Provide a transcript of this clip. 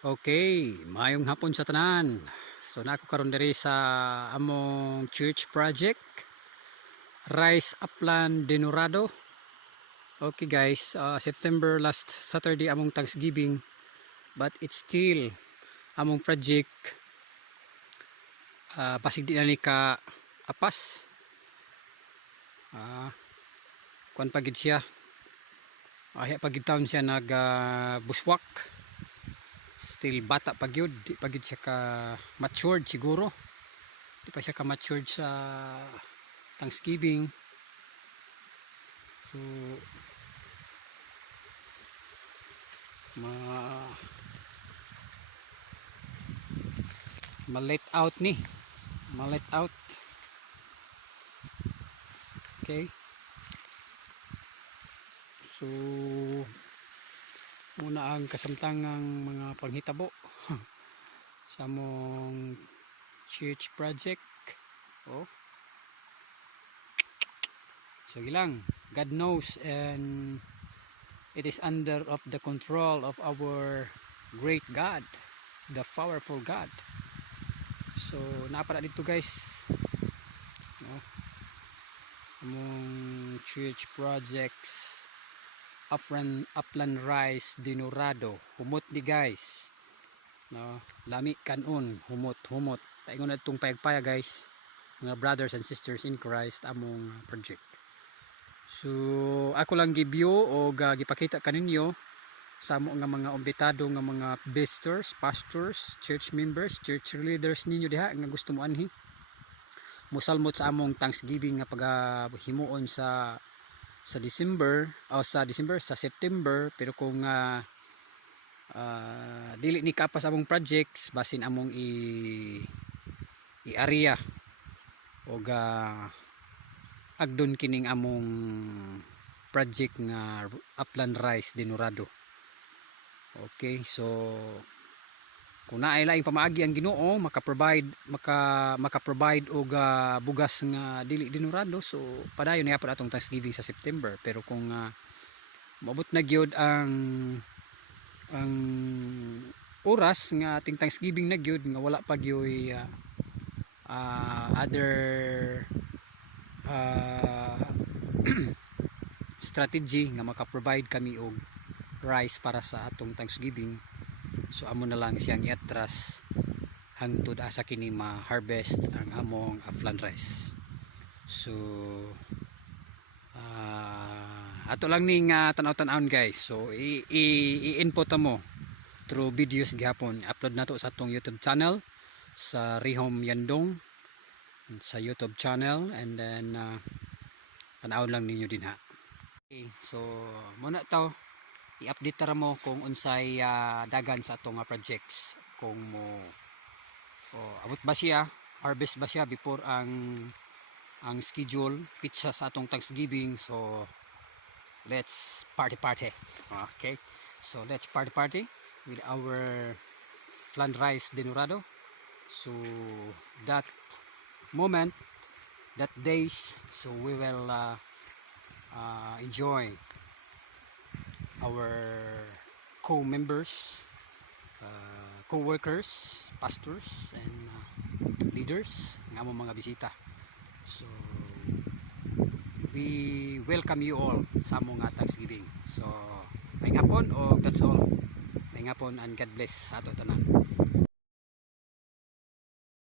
Okay, mayong hapon sa tanan. So nako karon diri sa among church project, Rice Upland Denorado. Okay guys, September last Saturday among Thanksgiving, but it's still among project basig di na ni ka apas. Kuan pagid siya. Ahya pagid taon siya nag bushwalk. Still bata pagyud, di pagyud siya ka matured siguro. Di pa siya ka matured sa Thanksgiving. So ma-let out ni. Ma-let out. Okay. So muna ang kasamtangang mga panghitabo sa mong church project. Oh. So gilang, God knows, and it is under of the control of our great God, the powerful God. So napala dito guys, no? Among church projects Upland Rice Denorado, humot di guys, no? Lami kanon, humot taingon na itong payagpaya guys, mga brothers and sisters in Christ among project. So ako lang gibyo o gipakita kaninyo sa amo nga mga ombitado nga mga visitors, pastors, church members, church leaders ninyo diha nga gusto mo anhi musalmot sa among Thanksgiving nga paghimuon sa December o sa September. Pero kung dili ni kapas among projects, basin among i-area o agdon kining among project nga Upland Rice Denorado. Okay, so kung naay laing pamaagi ang Ginoo maka-provide og bugas nga dili denorado, so padayon na yapon atong Thanksgiving sa September. Pero kung maabot na gyud ang oras nga ating Thanksgiving na gyud nga wala pa gyud other strategy nga maka-provide kami og rice para sa atong Thanksgiving, so amo na lang siyang iatras hangtod asa kini ma-harvest ang among Upland rice. So ato lang ning tanaw-tanawon guys. So i-input mo through videos gihapon, upload nato sa atong YouTube channel, sa Rihom Yandong sa YouTube channel, and then tanaw lang ninyo din ha. Okay, so muna to i-update tara mo kung unsay dagan sa atong projects, kung mo abot ba siya, harvest ba siya before ang schedule pizza sa atong Thanksgiving. So let's party. Okay, so let's party with our Upland Rice Denorado. So that moment, that days, so we will enjoy our co-members, co-workers, pastors, and leaders ng among mga bisita. So we welcome you all sa among Thanksgiving. So may hapon, o that's all. May hapon, and God bless sa ato tanan.